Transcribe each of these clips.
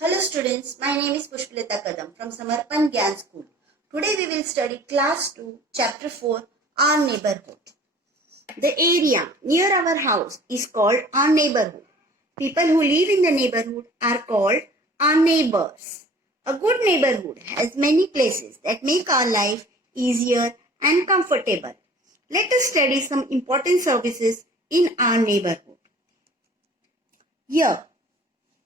Hello students, my name is Pushpalita Kadam from Samarpan Gnyan School. Today we will study class 2, chapter 4, our neighborhood. The area near our house is called our neighborhood. People who live in the neighborhood are called our neighbors. A good neighborhood has many places that make our life easier and comfortable. Let us study some important services in our neighborhood. Here,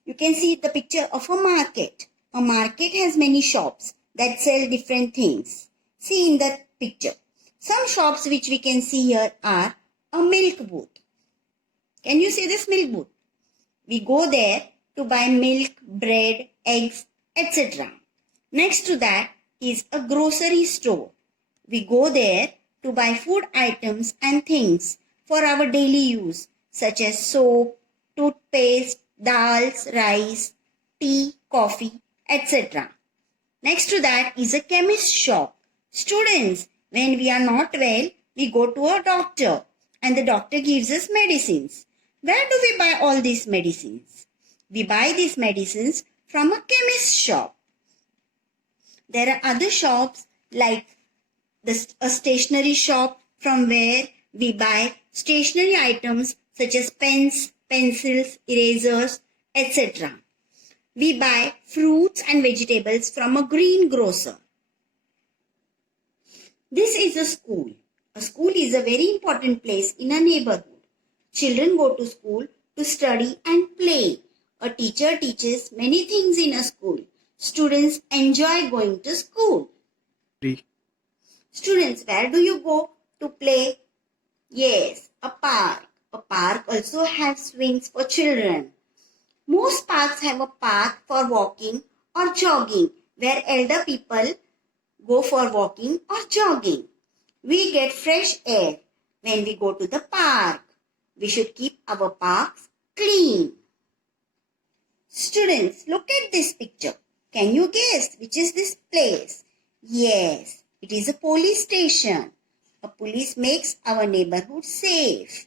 you can see the picture of a market. A market has many shops that sell different things. See in the picture. Some shops which we can see here are a milk booth. Can you see this milk booth? We go there to buy milk, bread, eggs, etc. Next to that is a grocery store. We go there to buy food items and things for our daily use such as soap, toothpaste, dals, rice, tea, coffee, etc. Next to that is a chemist shop. Students, when we are not well, we go to a doctor and the doctor gives us medicines. Where do we buy all these medicines? We buy these medicines from a chemist shop. There are other shops like a stationery shop from where we buy stationery items such as pens, pencils, erasers, etc. We buy fruits and vegetables from a greengrocer. This is a school. A school is a very important place in a neighborhood. Children go to school to study and play. A teacher teaches many things in a school. Students enjoy going to school. Students, where do you go to play? Yes, a park. A park also has swings for children. Most parks have a path for walking or jogging where elder people go for walking or jogging. We get fresh air when we go to the park. We should keep our parks clean. Students, look at this picture. Can you guess which is this place? Yes, it is a police station. A police makes our neighborhood safe.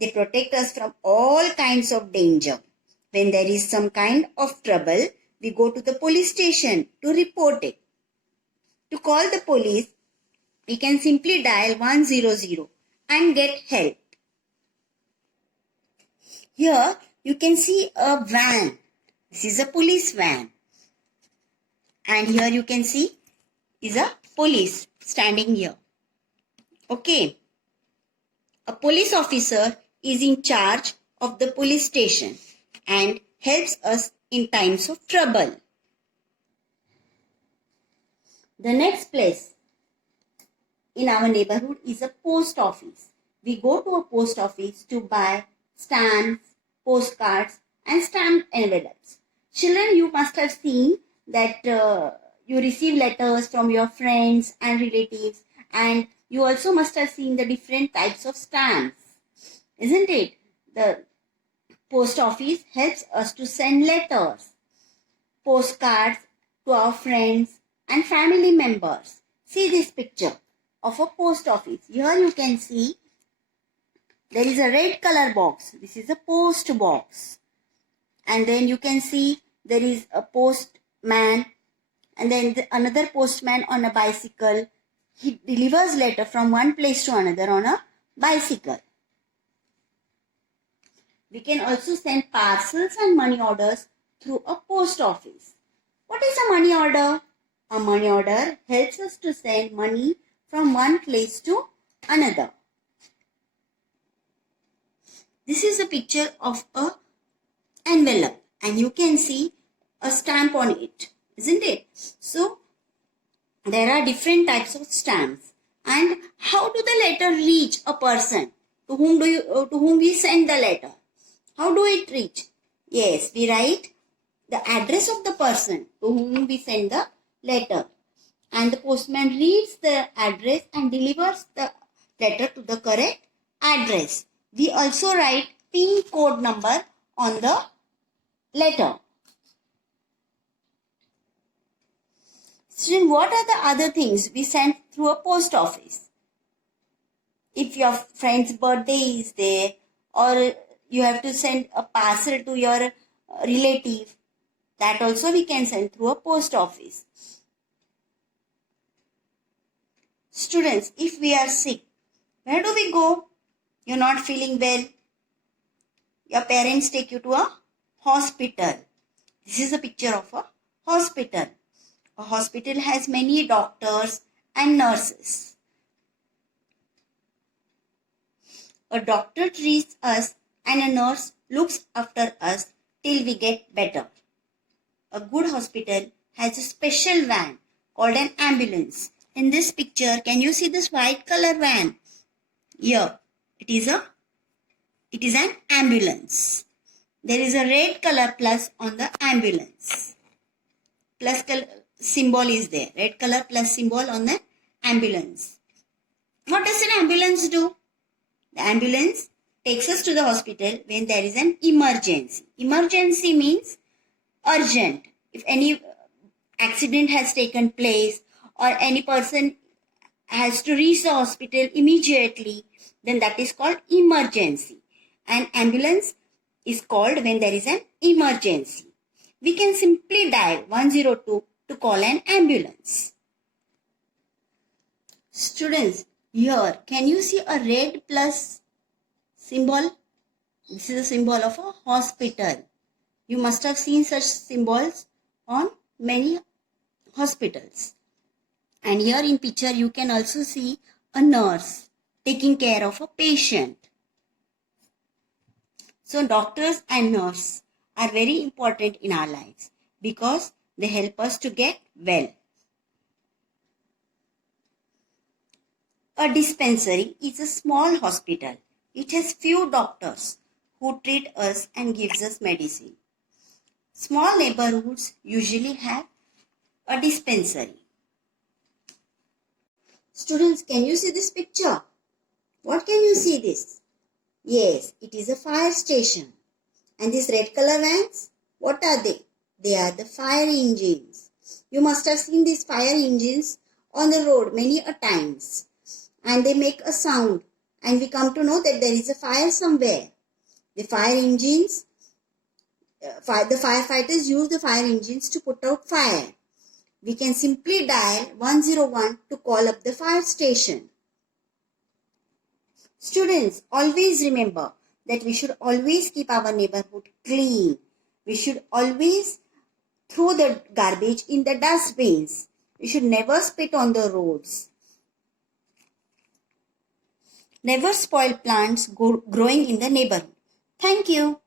They protect us from all kinds of danger. When there is some kind of trouble, we go to the police station to report it. To call the police, we can simply dial 100 and get help. Here you can see a van. This is a police van. And here you can see is a police standing here. Okay. A police officer is in charge of the police station and helps us in times of trouble. The next place in our neighborhood is a post office. We go to a post office to buy stamps, postcards and stamped envelopes. Children, you must have seen that you receive letters from your friends and relatives, and you also must have seen the different types of stamps. Isn't it? The post office helps us to send letters, postcards to our friends and family members. See this picture of a post office. Here you can see there is a red color box. This is a post box. And then you can see there is a postman and then another postman on a bicycle. He delivers letter from one place to another on a bicycle. We can also send parcels and money orders through a post office. What is a money order? A money order helps us to send money from one place to another. This is a picture of an envelope and you can see a stamp on it, isn't it? So, there are different types of stamps. And how do the letter reach a person? To whom we send the letter? How do it reach? Yes, we write the address of the person to whom we send the letter. And the postman reads the address and delivers the letter to the correct address. We also write PIN code number on the letter. Student, what are the other things we send through a post office? If your friend's birthday is there or you have to send a parcel to your relative, That also we can send through a post office. Students, if we are sick, where do we go? You're not feeling well. Your parents take you to a hospital. This is a picture of a hospital. A hospital has many doctors and nurses. A doctor treats us and a nurse looks after us till we get better. A good hospital has a special van called an ambulance. In this picture, can you see this white color van? Here, it is an ambulance. There is a red color plus on the ambulance. Plus color symbol is there. Red color plus symbol on the ambulance. What does an ambulance do? The ambulance takes us to the hospital when there is an emergency. Emergency means urgent. If any accident has taken place or any person has to reach the hospital immediately, then that is called emergency. An ambulance is called when there is an emergency. We can simply dial 102 to call an ambulance. Students, here can you see a red plus symbol? This is a symbol of a hospital. You must have seen such symbols on many hospitals. And here in picture you can also see a nurse taking care of a patient. So doctors and nurses are very important in our lives because they help us to get well. A dispensary is a small hospital. It has few doctors who treat us and gives us medicine. Small neighborhoods usually have a dispensary. Students, can you see this picture? What can you see this? Yes, it is a fire station. And these red color vans, what are they? They are the fire engines. You must have seen these fire engines on the road many a times. And they make a sound. And we come to know that there is a fire somewhere. The fire engines, the firefighters use the fire engines to put out fire. We can simply dial 101 to call up the fire station. Students, always remember that we should always keep our neighborhood clean. We should always throw the garbage in the dustbins. We should never spit on the roads. Never spoil plants growing in the neighborhood. Thank you.